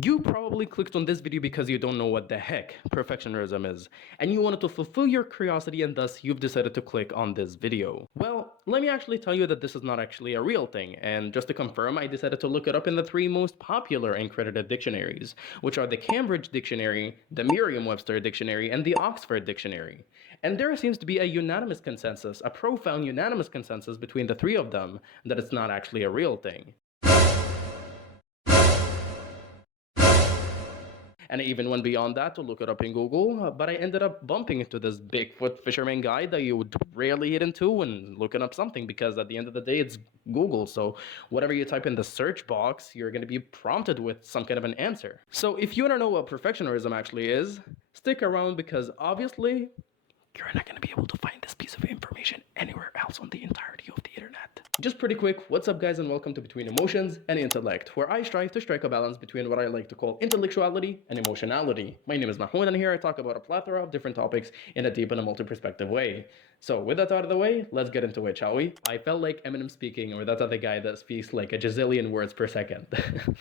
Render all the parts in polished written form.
You probably clicked on this video because you don't know what the heck perfectionism is, and you wanted to fulfill your curiosity, and thus you've decided to click on this video. Well, let me actually tell you that this is not actually a real thing, and just to confirm, I decided to look it up in the three most popular and credited dictionaries, which are the Cambridge Dictionary, the Merriam-Webster Dictionary, and the Oxford Dictionary. And there seems to be a unanimous consensus, a profound unanimous consensus between the three of them, that it's not actually a real thing. And I even went beyond that to look it up in Google, but I ended up bumping into this Bigfoot fisherman guy that you would rarely hit into when looking up something, because at the end of the day, it's Google. So whatever you type in the search box, you're going to be prompted with some kind of an answer. So if you want to know what perfectionism actually is, stick around, because obviously you're not going to be able to find this piece of information anywhere else on the entirety of the internet. Just pretty quick, what's up guys, and welcome to Between Emotions and Intellect, where I strive to strike a balance between what I like to call intellectuality and emotionality. My name is Mahmoud, and here I talk about a plethora of different topics in a deep and a multi-perspective way. So with that out of the way, let's get into it, shall we? I felt like Eminem speaking, or that other guy that speaks like a gazillion words per second.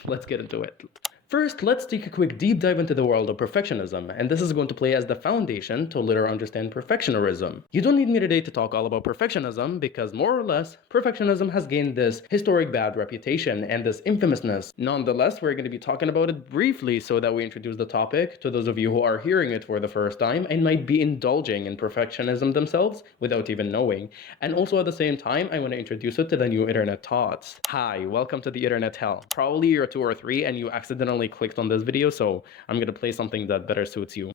Let's get into it. First, let's take a quick deep dive into the world of perfectionism, and this is going to play as the foundation to later understand perfectionerism. You don't need me today to talk all about perfectionism, because more or less, perfectionism has gained this historic bad reputation and this infamousness. Nonetheless, we're going to be talking about it briefly so that we introduce the topic to those of you who are hearing it for the first time and might be indulging in perfectionism themselves without even knowing. And also at the same time, I want to introduce it to the new internet thoughts. Hi, welcome to the internet hell. Probably you're 2 or 3 and you accidentally clicked on this video, so I'm going to play something that better suits you.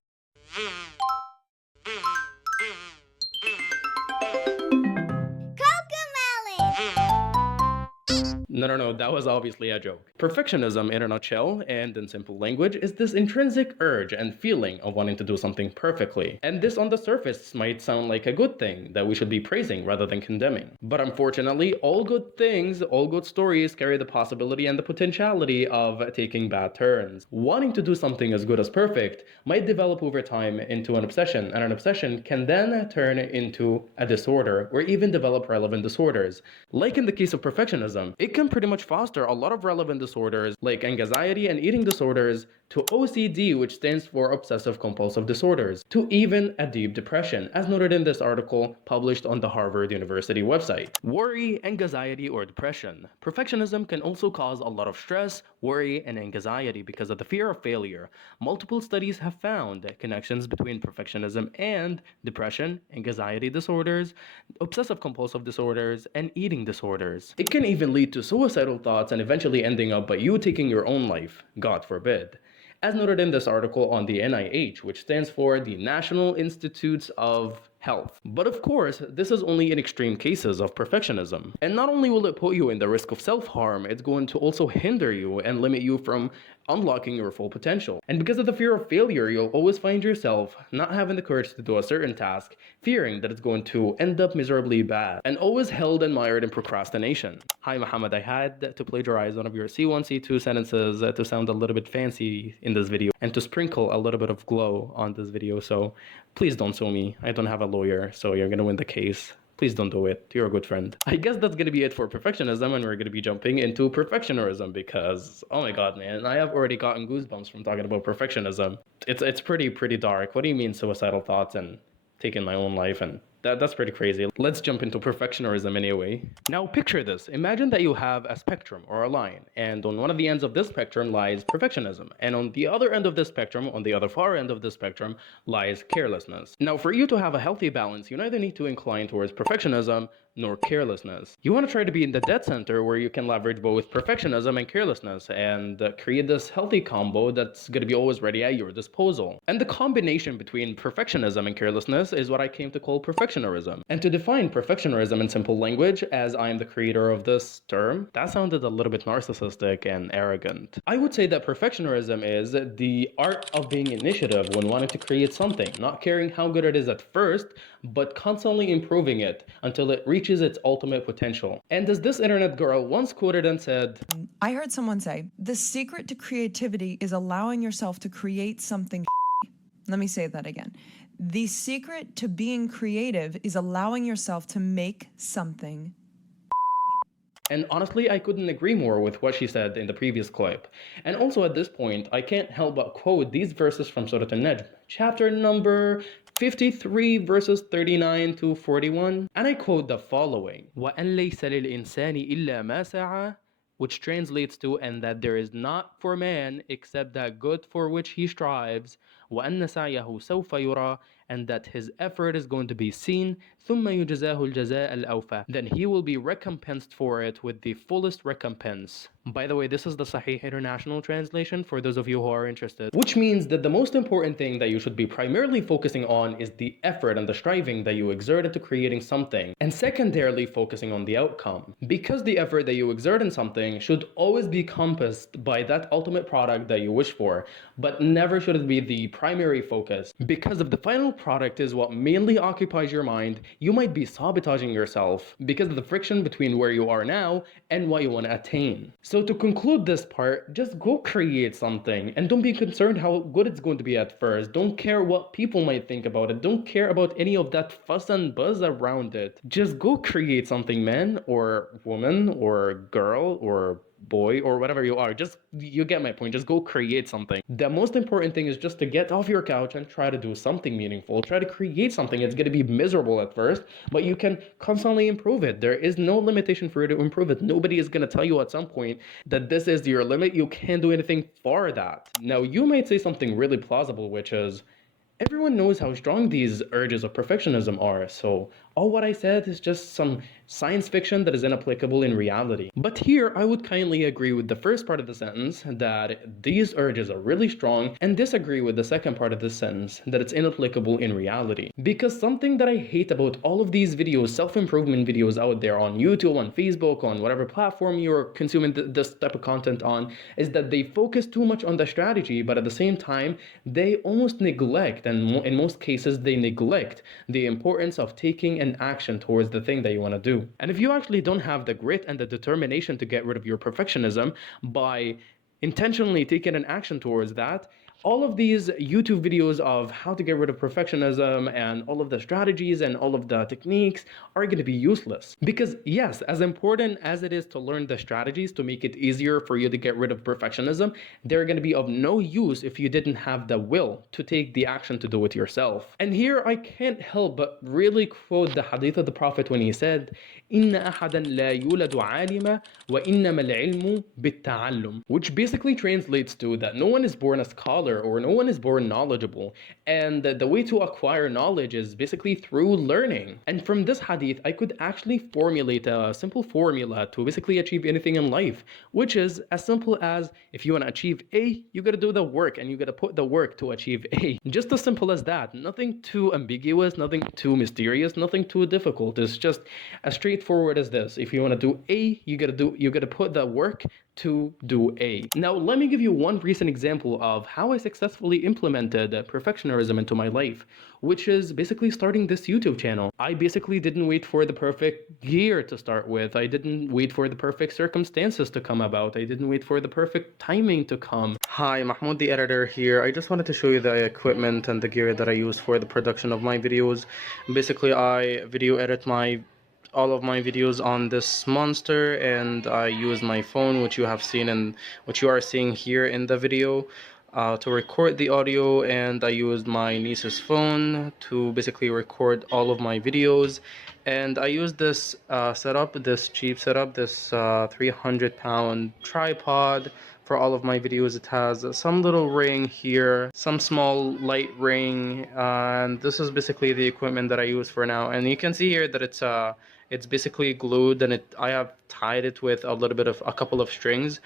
No, that was obviously a joke. Perfectionism, in a nutshell, and in simple language, is this intrinsic urge and feeling of wanting to do something perfectly. And this on the surface might sound like a good thing that we should be praising rather than condemning. But unfortunately, all good things, all good stories carry the possibility and the potentiality of taking bad turns. Wanting to do something as good as perfect might develop over time into an obsession, and an obsession can then turn into a disorder or even develop relevant disorders. Like in the case of perfectionism, it can pretty much foster a lot of relevant disorders like anxiety and eating disorders, to OCD, which stands for obsessive compulsive disorders, to even a deep depression, as noted in this article published on the Harvard University website. Worry, anxiety, or depression. Perfectionism can also cause a lot of stress, worry, and anxiety because of the fear of failure. Multiple studies have found connections between perfectionism and depression, anxiety disorders, obsessive compulsive disorders, and eating disorders. It can even lead to suicidal thoughts and eventually ending up by you taking your own life, God forbid. As noted in this article on the NIH, which stands for the National Institutes of Health. But of course, this is only in extreme cases of perfectionism. And not only will it put you in the risk of self-harm, it's going to also hinder you and limit you from unlocking your full potential. And because of the fear of failure, you'll always find yourself not having the courage to do a certain task, fearing that it's going to end up miserably bad, and always held and mired in procrastination. Hi Muhammad, I had to plagiarize one of your C1, C2 sentences to sound a little bit fancy in this video, and to sprinkle a little bit of glow on this video, so please don't sue me. I don't have a lawyer, so you're gonna win the case. Please don't do it. You're a good friend. I guess that's gonna be it for perfectionism, and we're gonna be jumping into perfectionerism because, oh my god, man, I have already gotten goosebumps from talking about perfectionism. It's pretty dark. What do you mean suicidal thoughts and taking my own life? And that's pretty crazy. Let's jump into perfectionism anyway. Now picture this. Imagine that you have a spectrum or a line, and on one of the ends of this spectrum lies perfectionism, and on the other end of the spectrum, on the other far end of the spectrum, lies carelessness. Now for you to have a healthy balance, you neither need to incline towards perfectionism nor carelessness. You want to try to be in the dead center where you can leverage both perfectionism and carelessness and create this healthy combo that's going to be always ready at your disposal. And the combination between perfectionism and carelessness is what I came to call perfectionerism. And to define perfectionism in simple language, as I am the creator of this term, that sounded a little bit narcissistic and arrogant. I would say that perfectionism is the art of being initiative when wanting to create something, not caring how good it is at first, but constantly improving it until it reaches its ultimate potential. And as this internet girl once quoted and said, I heard someone say, the secret to creativity is allowing yourself to create something. Let me say that again. The secret to being creative is allowing yourself to make something. And honestly, I couldn't agree more with what she said in the previous clip. And also at this point, I can't help but quote these verses from Surah An-Najm, chapter number 53 verses 39 to 41. And I quote the following: وَأَن لَيْسَ لِلْإِنسَانِ إِلَّا مَا سَعَى, which translates to, and that there is not for man except that good for which he strives, وَأَنَّ سَعْيَهُ سَوْفَ يُرَى, and that his effort is going to be seen, ثُمَّ يُجْزَاهُ الْجَزَاءَ الْأَوْفَى, then he will be recompensed for it with the fullest recompense. By the way, this is the Sahih International Translation for those of you who are interested. Which means that the most important thing that you should be primarily focusing on is the effort and the striving that you exert into creating something, and secondarily focusing on the outcome. Because the effort that you exert in something should always be compassed by that ultimate product that you wish for, but never should it be the primary focus. Because if the final product is what mainly occupies your mind, you might be sabotaging yourself because of the friction between where you are now and what you want to attain. So to conclude this part, just go create something and don't be concerned how good it's going to be at first. Don't care what people might think about it. Don't care about any of that fuss and buzz around it. Just go create something, man or woman or girl or boy or whatever you are. Just, you get my point. Just go create something. The most important thing is just to get off your couch and try to do something meaningful. Try to create something. It's going to be miserable at first, but you can constantly improve it. There is no limitation for you to improve it. Nobody is going to tell you at some point that this is your limit. You can't do anything for that. Now, you might say something really plausible, which is, everyone knows how strong these urges of perfectionism are, so all what I said is just some science fiction that is inapplicable in reality. But here, I would kindly agree with the first part of the sentence, that these urges are really strong, and disagree with the second part of the sentence, that it's inapplicable in reality. Because something that I hate about all of these videos, self-improvement videos out there on YouTube, on Facebook, on whatever platform you're consuming this type of content on, is that they focus too much on the strategy, but at the same time, they almost neglect, and in most cases, they neglect the importance of taking an action towards the thing that you want to do. And if you actually don't have the grit and the determination to get rid of your perfectionism by intentionally taking an action towards that, all of these YouTube videos of how to get rid of perfectionism and all of the strategies and all of the techniques are going to be useless. Because yes, as important as it is to learn the strategies to make it easier for you to get rid of perfectionism, they're going to be of no use if you didn't have the will to take the action to do it yourself. And here I can't help but really quote the hadith of the Prophet when he said, إِنَّ أَحَدًا لَا يُولَدُ عَالِمًا وَإِنَّمَا الْعِلْمُ بِالتَّعَلُّمِ, which basically translates to that no one is born a scholar or no one is born knowledgeable, and the way to acquire knowledge is basically through learning. And from this hadith, I could actually formulate a simple formula to basically achieve anything in life, which is as simple as, if you want to achieve A, you gotta do the work and you gotta put the work to achieve A. Just as simple as that. Nothing too ambiguous, nothing too mysterious, nothing too difficult. It's just as straightforward as this. If you want to do A, you gotta put the work to do A. Now, let me give you one recent example of how I successfully implemented perfectionism into my life, which is basically starting this YouTube channel. I basically didn't wait for the perfect gear to start with. I didn't wait for the perfect circumstances to come about. I didn't wait for the perfect timing to come. Hi, Mahmoud the editor here. I just wanted to show you the equipment and the gear that I use for the production of my videos. Basically, I video edit all of my videos on this monster, and I use my phone, which you have seen and which you are seeing here in the video, to record the audio, and I used my niece's phone to basically record all of my videos. And I used this setup, this cheap setup, this 300-pound tripod for all of my videos. It has some little ring here, some small light ring, and this is basically the equipment that I use for now. And you can see here that it's basically glued, and I have tied it with a couple of strings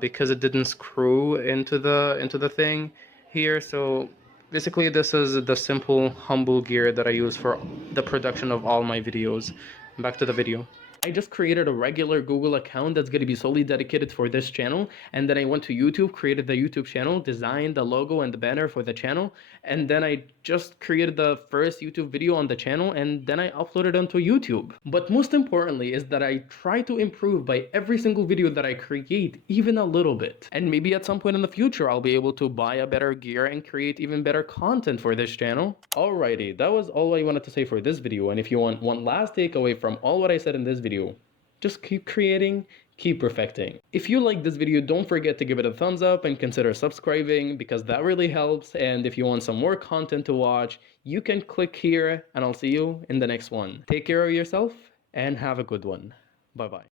because it didn't screw into the thing here. So basically, this is the simple, humble gear that I use for the production of all my videos. Back to the video. I just created a regular Google account that's going to be solely dedicated for this channel, and then I went to YouTube, created the YouTube channel, designed the logo and the banner for the channel, and then I just created the first YouTube video on the channel, and then I uploaded it onto YouTube. But most importantly is that I try to improve by every single video that I create, even a little bit. And maybe at some point in the future I'll be able to buy a better gear and create even better content for this channel. Alrighty, that was all I wanted to say for this video, and if you want one last takeaway from all what I said in this video, Just keep creating, keep perfecting. If you like this video, don't forget to give it a thumbs up and consider subscribing because that really helps. And if you want some more content to watch, you can click here and I'll see you in the next one. Take care of yourself and have a good one. Bye bye.